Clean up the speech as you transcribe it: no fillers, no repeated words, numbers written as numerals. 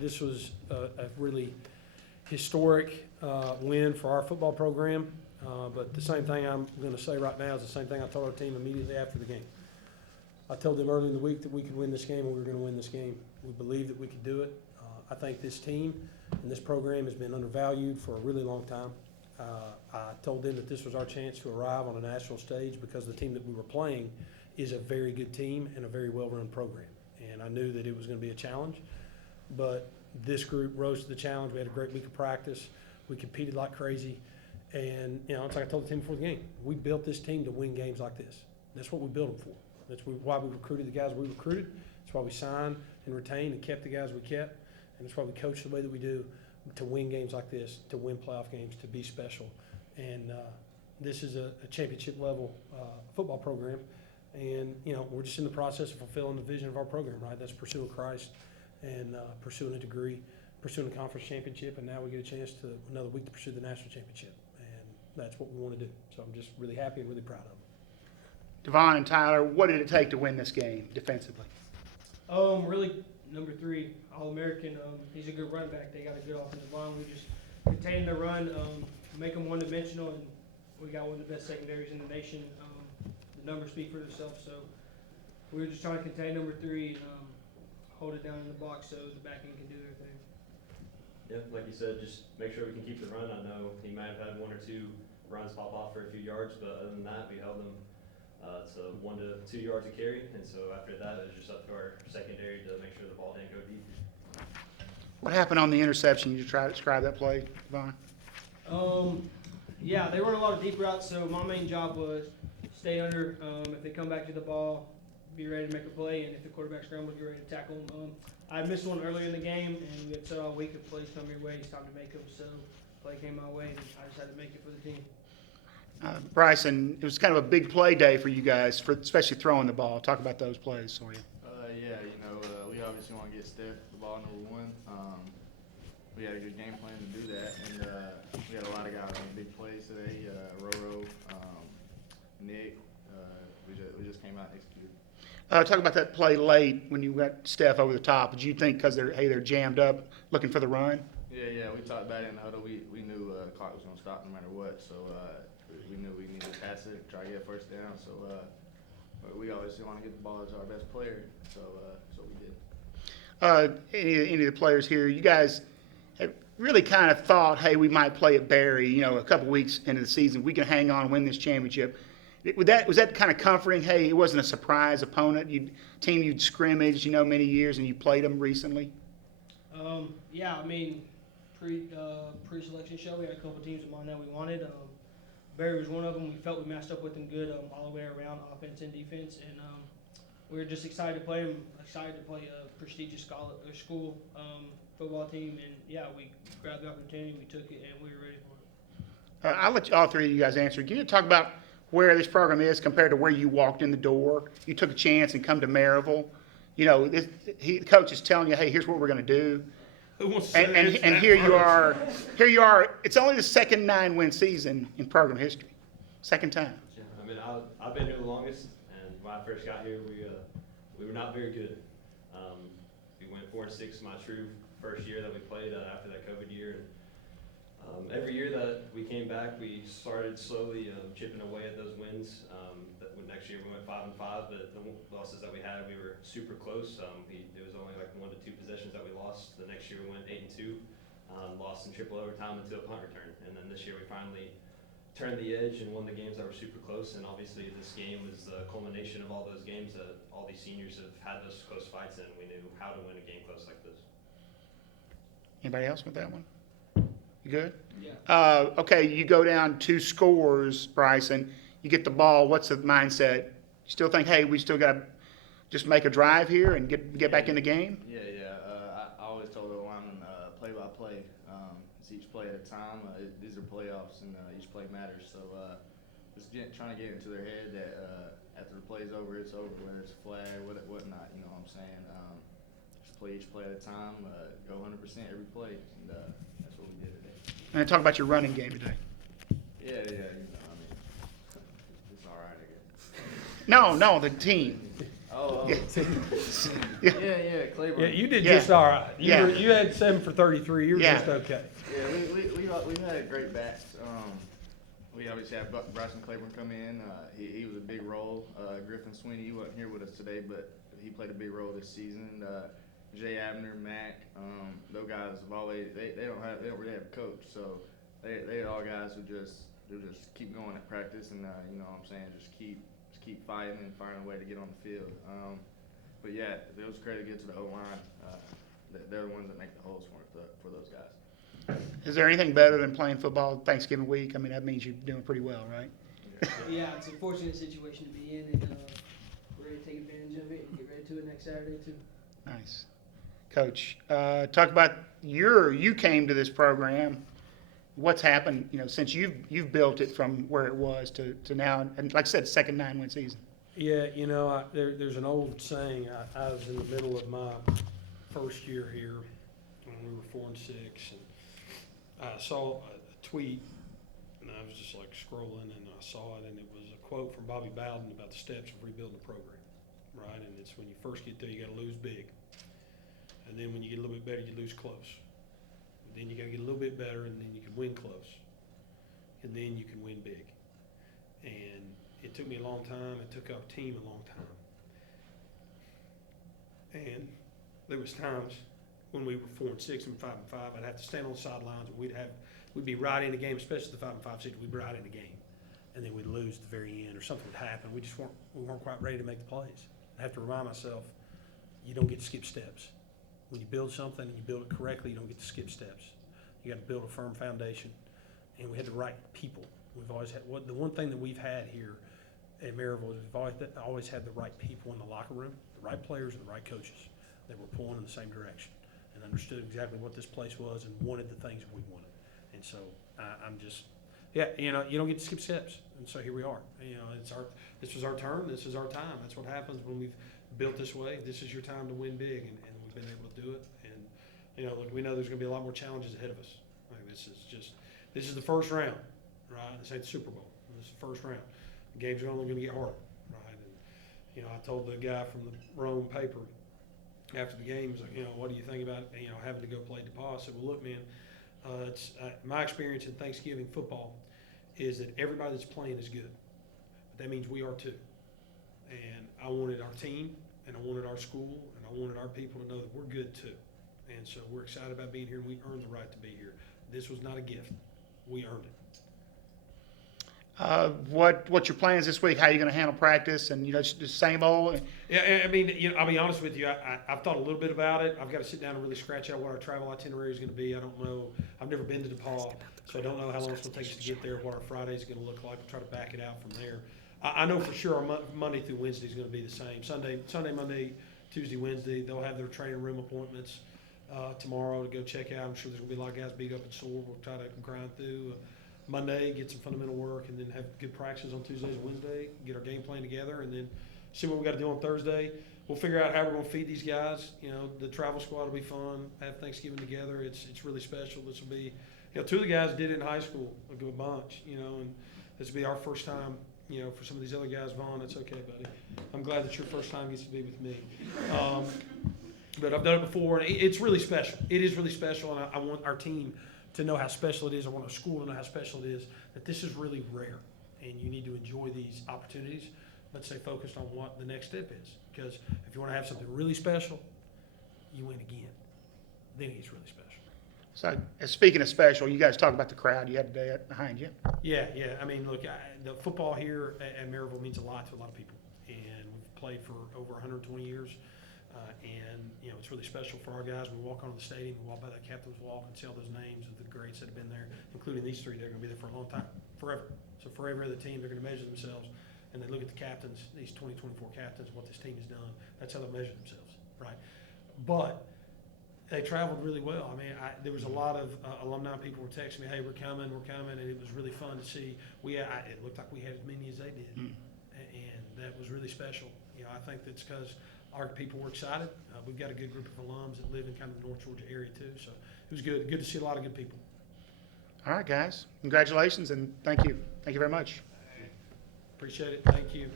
this was a really historic win for our football program. But the same thing I'm going to say right now is the same thing I told our team immediately after the game. I told them early in the week that we could win this game, and we were going to win this game. We believed that we could do it. I think this team and this program has been undervalued for a really long time. I told them that this was our chance to arrive on a national stage because the team that we were playing is a very good team and a very well-run program. And I knew that it was going to be a challenge, but this group rose to the challenge. We had a great week of practice. We competed like crazy. And, you know, it's like I told the team before the game, we built this team to win games like this. That's what we built them for. That's why we recruited the guys we recruited. That's why we signed and retained and kept the guys we kept. And that's why we coach the way that we do, to win games like this, to win playoff games, to be special. And this is a championship level football program. And, you know, we're just in the process of fulfilling the vision of our program, right? That's pursuing Christ and pursuing a degree, pursuing a conference championship. And now we get a chance to another week to pursue the national championship. And that's what we want to do. So I'm just really happy and really proud of them. Devon and Tyler, what did it take to win this game defensively? Really, number 3, All-American. He's a good running back. They got a good offensive line. We just contain the run, make them one-dimensional, and we got one of the best secondaries in the nation. The numbers speak for themselves, so we were just trying to contain number 3 and hold it down in the box so the back end can do their thing. Yeah, like you said, just make sure we can keep the run. I know he might have had 1 or 2 runs pop off for a few yards, but other than that, we held them to 1 to 2 yards a carry. And so after that, it was just up to our secondary to make sure the ball didn't go deep. What happened on the interception? You try to describe that play, Devon? Yeah, they run a lot of deep routes, so my main job was stay under. If they come back to the ball, be ready to make a play, and if the quarterback scrambles, be ready to tackle them. I missed one earlier in the game, and we had said all week if plays come your way, it's time to make them. So play came my way, and I just had to make it for the team. Bryson, it was kind of a big play day for you guys, for especially throwing the ball. Talk about those plays for you. Yeah, we obviously want to get Steph the ball, number 1. We had a good game plan to do that, and we had a lot of guys on big plays today. Roro, Nick, we just came out and executed. Talk about that play late when you got Steph over the top. Did you think because they're jammed up looking for the run? Yeah, we talked about it in the huddle. We knew the clock was going to stop no matter what, so we knew we needed to pass it, try to get a first down. So we obviously want to get the ball to our best player, so we did. Any of the players here, you guys have really kind of thought, hey, we might play at Barry, you know, a couple weeks into the season. We can hang on and win this championship. Was that kind of comforting? Hey, it wasn't a surprise opponent. You'd scrimmaged, you know, many years, and you played them recently. Yeah, I mean, pre-selection show, we had a couple teams in mind that we wanted. Barry was one of them. We felt we matched up with them good all the way around, offense and defense, and we were just excited to play them. Excited to play a prestigious school football team, and yeah, we grabbed the opportunity, we took it, and we were ready for it. I'll let all 3 of you guys answer. Can you talk about where this program is compared to where you walked in the door? You took a chance and come to Maryville. You know, the coach is telling you, hey, here's what we're going to do. And here you are. It's only the second 9-win season in program history. Second time. Yeah, I mean, I've been here the longest, and when I first got here, we were not very good. We went 4-6 my true first year that we played after that COVID year. Every year that we came back, we started slowly chipping away at those wins. Next year we went 5-5, but the losses that we had, we were super close. It was only like 1 to 2 possessions that we lost. The next year we went 8-2, lost in triple overtime into a punt return. And then this year we finally turned the edge and won the games that were super close. And obviously this game was the culmination of all those games that all these seniors have had those close fights in. We knew how to win a game close like this. Anybody else with that one? You good? Yeah. Okay, you go down 2 scores, Bryson. You get the ball. What's the mindset? You still think, hey, we still got to just make a drive here and get back in the game? Yeah. I always told the linemen play by play. It's each play at a time. These are playoffs, and each play matters. So just trying to get into their head that after the play's over, it's over, whether it's a flag, whatnot. You know what I'm saying? Just play each play at a time. Go 100% every play, and that's what we did today. And talk about your running game today. Yeah. It's all right, I guess. No, the team. Oh, Yeah. yeah, Claiborne. Yeah, you did Yeah. just all right. Yeah. You had 7 for 33. You were Yeah. just okay. Yeah, we had great backs. We obviously had Bryson Claiborne come in. He was a big role. Griffin Sweeney, he wasn't here with us today, but he played a big role this season. Jay Abner, Mac, those guys have always they don't really have a coach, so they all guys who just keep going at practice and you know what I'm saying, just keep fighting and finding a way to get on the field. But yeah, it was credit to the O-line. They're the ones that make the holes for those guys. Is there anything better than playing football Thanksgiving week? I mean, that means you're doing pretty well, right? Yeah, it's a fortunate situation to be in, and we're ready to take advantage of it and get ready to it next Saturday too. Nice. Coach, talk about you came to this program. What's happened, you know, since you've built it from where it was to now, and like I said, second 9-win season. Yeah, you know, there's an old saying. I was in the middle of my first year here when we were 4-6, and I saw a tweet, and I was just like scrolling, and I saw it, and it was a quote from Bobby Bowden about the steps of rebuilding a program, right? And it's when you first get there, you got to lose big, and then when you get a little bit better, you lose close. Then you got to get a little bit better, and then you can win close, and then you can win big. And it took me a long time. It took our team a long time. And there was times when we were 4-6 and 5-5. I'd have to stand on the sidelines, and we'd be right in the game, especially the 5-5 season. We'd be right in the game, and then we'd lose at the very end, or something would happen. We weren't quite ready to make the plays. I have to remind myself, you don't get to skip steps. When you build something and you build it correctly, you don't get to skip steps. You got to build a firm foundation, and we had the right people. We've always had the one thing that we've had here at Maryville is we've always had the right people in the locker room, the right players and the right coaches that were pulling in the same direction and understood exactly what this place was and wanted the things we wanted. And so I'm just, yeah, you know, you don't get to skip steps, and so here we are. You know, this was our turn. This is our time. That's what happens when we've built this way. This is your time to win big, and we've been able to do it. And you know, look, we know there's going to be a lot more challenges ahead of us. Like this is the first round, right? This ain't the Super Bowl. This is the first round. The games are only going to get harder, right? And you know, I told the guy from the Rome paper after the games, you know, what do you think about, you know, having to go play DePaul? I said, well, look, man, it's my experience in Thanksgiving football is that everybody that's playing is good, but that means we are too. And I wanted our team, and I wanted our school, and I wanted our people to know that we're good too. And so we're excited about being here, and we earned the right to be here. This was not a gift. We earned it. What's your plans this week? How are you going to handle practice? And, you know, just the same old? Yeah, I mean, you know, I'll be honest with you. I've thought a little bit about it. I've got to sit down and really scratch out what our travel itinerary is going to be. I don't know. I've never been to DePaul, so I don't know how long it's going to take us to get there, what our Friday is going to look like. We'll try to back it out from there. I know for sure our Monday through Wednesday is going to be the same. Sunday, Monday, Tuesday, Wednesday, they'll have their training room appointments tomorrow to go check out. I'm sure there's going to be a lot of guys beat up and sore. We'll try to grind through Monday, get some fundamental work, and then have good practices on Tuesdays and Wednesday, get our game plan together, and then see what we got to do on Thursday. We'll figure out how we're going to feed these guys. You know, the travel squad will be fun. Have Thanksgiving together. It's really special. This will be, you know, 2 of the guys did it in high school, a good bunch, you know, and this will be our first time. You know, for some of these other guys, Vaughn, it's okay, buddy. I'm glad that your first time gets to be with me. But I've done it before, and it's really special. It is really special, and I want our team to know how special it is. I want our school to know how special it is, that this is really rare, and you need to enjoy these opportunities, but stay focused on what the next step is. Because if you want to have something really special, you win again. Then it gets really special. So, speaking of special, you guys talk about the crowd. You had today behind you. Yeah. I mean, look, the football here at Maryville means a lot to a lot of people, and we've played for over 120 years. And, you know, it's really special for our guys. We walk onto the stadium, we walk by that captain's walk and see all those names of the greats that have been there, including these 3. They're going to be there for a long time, forever. So for every other team, they're going to measure themselves, and they look at the captains, these 2024 captains, what this team has done. That's how they measure themselves, right? But they traveled really well. I mean, there was a lot of alumni people were texting me, hey, we're coming, and it was really fun to see. It looked like we had as many as they did, and that was really special. You know, I think that's because our people were excited. We've got a good group of alums that live in kind of the North Georgia area too, so it was good. Good to see a lot of good people. All right, guys. Congratulations, and thank you. Thank you very much. Appreciate it. Thank you.